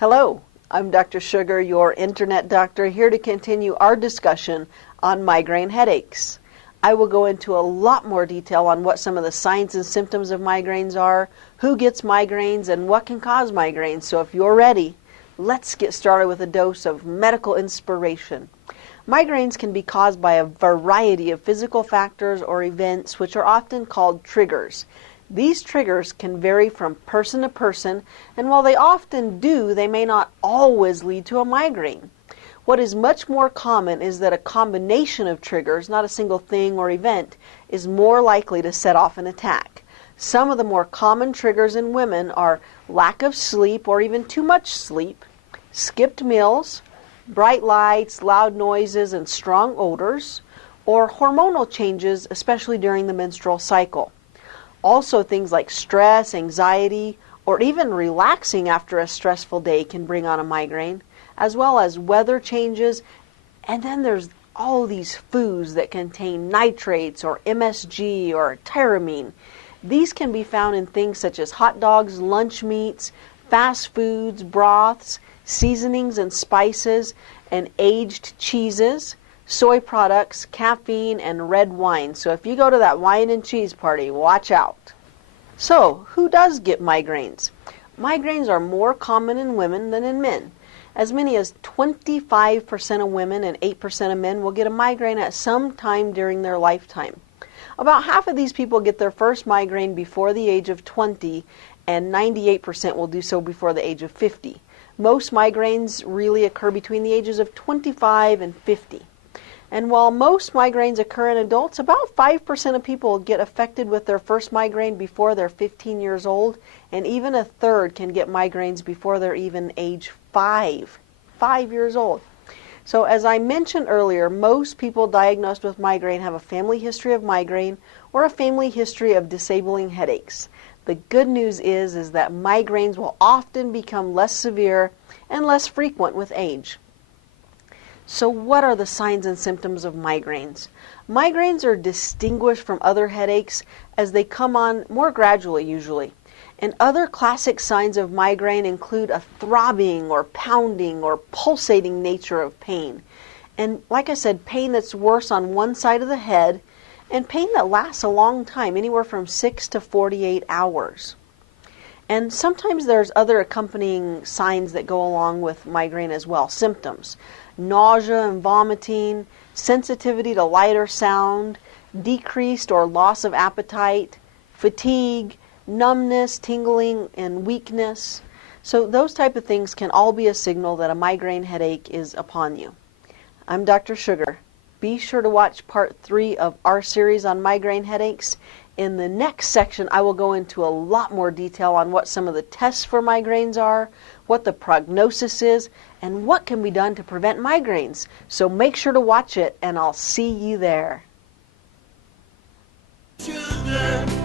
Hello, I'm Dr. Sugar, your internet doctor, here to continue our discussion on migraine headaches. I will go into a lot more detail on what some of the signs and symptoms of migraines are, who gets migraines, and what can cause migraines. So if you're ready, let's get started with a dose of medical inspiration. Migraines can be caused by a variety of physical factors or events which are often called triggers. These triggers can vary from person to person, and while they often do, they may not always lead to a migraine. What is much more common is that a combination of triggers, not a single thing or event, is more likely to set off an attack. Some of the more common triggers in women are lack of sleep or even too much sleep, skipped meals, bright lights, loud noises, and strong odors, or hormonal changes, especially during the menstrual cycle. Also, things like stress, anxiety, or even relaxing after a stressful day can bring on a migraine, as well as weather changes. And then there's all these foods that contain nitrates or MSG or tyramine. These can be found in things such as hot dogs, lunch meats, fast foods, broths, seasonings and spices, and aged cheeses, soy products, caffeine, and red wine. So if you go to that wine and cheese party, watch out. So, who does get migraines? Migraines are more common in women than in men. As many as 25% of women and 8% of men will get a migraine at some time during their lifetime. About half of these people get their first migraine before the age of 20, and 98% will do so before the age of 50. Most migraines really occur between the ages of 25 and 50. And while most migraines occur in adults, about 5% of people get affected with their first migraine before they're 15 years old, and even a third can get migraines before they're even age 5 years old. So as I mentioned earlier, most people diagnosed with migraine have a family history of migraine or a family history of disabling headaches. The good news is that migraines will often become less severe and less frequent with age. So what are the signs and symptoms of migraines? Migraines are distinguished from other headaches as they come on more gradually usually. And other classic signs of migraine include a throbbing or pounding or pulsating nature of pain. And like I said, pain that's worse on one side of the head and pain that lasts a long time, anywhere from 6 to 48 hours. And sometimes there's other accompanying signs that go along with migraine as well, symptoms. Nausea and vomiting, sensitivity to light or sound, decreased or loss of appetite, fatigue, numbness, tingling, and weakness. So those type of things can all be a signal that a migraine headache is upon you. I'm Dr. Sugar. Be sure to watch part 3 of our series on migraine headaches. In the next section, I will go into a lot more detail on what some of the tests for migraines are, what the prognosis is, and what can be done to prevent migraines. So make sure to watch it, and I'll see you there. Sugar.